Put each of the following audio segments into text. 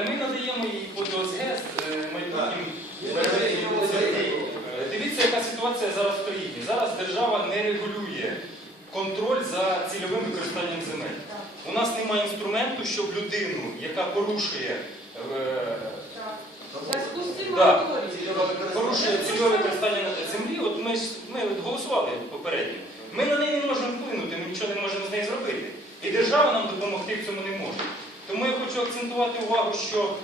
Але ми надаємо її по ОСГ е, майбутнім. Е, Дивіться, яка ситуація зараз в країні. Зараз держава не регулює контроль за цільовим використанням земель. У нас немає інструменту, щоб людину, яка порушує е, Да. порушує цільове використання землі, от ми ми от голосували попередньо. Ми на неї не можемо вплинути, ми нічого не можемо з нею зробити. І держава нам допомогти в цьому не може. Тому я хочу акцентувати увагу, що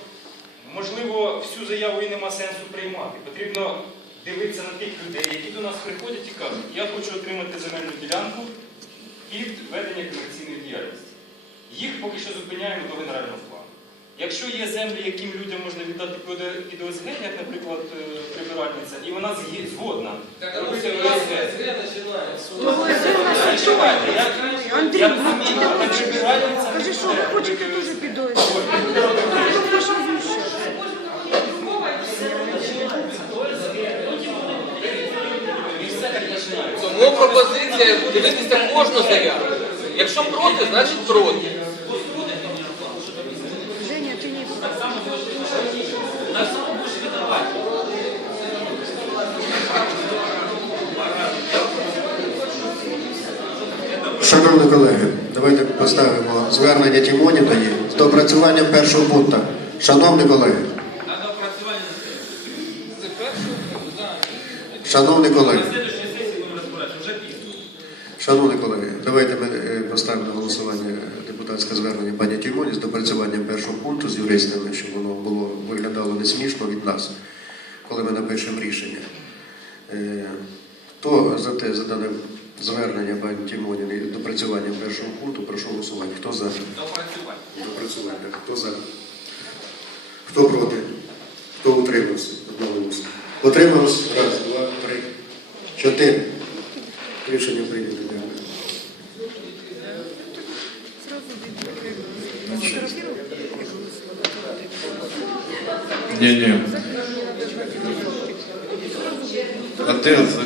можливо всю заяву і нема сенсу приймати. Потрібно дивитися на тих людей, які до нас приходять і кажуть, я хочу отримати земельну ділянку під ведення комерційної діяльності. Їх поки що зупиняємо до генерального плану. Якщо є землі, яким людям можна віддати під- ОСГ, як, наприклад, е, прибиральниця, і вона згодна робити ОСГ. Чекайте, я, Андрій, я ну, розумію, ти але хочеш- прибиральниця не Кажи, що ви хочете дуже підойти. Тому пропозиція дивитися кожну заяву. Якщо проти, значить проти. Женя, ти не Шановні колеги, давайте поставимо звернення Тімонітої з допрацюванням першого пункту. Шановні колеги, шановні колеги, шановні колеги, давайте ми е, поставимо на голосування депутатське звернення пані Тімоні з допрацюванням першого пункту з юристами, щоб воно було виглядало не смішно від нас, коли ми напишемо рішення. Е, Хто за те, за дане звернення з допрацюванням першого пункту, прошу голосувати. Хто за? допрацювання. Допрацювання. Хто за? Хто проти? Хто утримався? Одноголосно. Утримався? Раз, два, три, чотири. Рішення прийнято. Ні, ні. А з-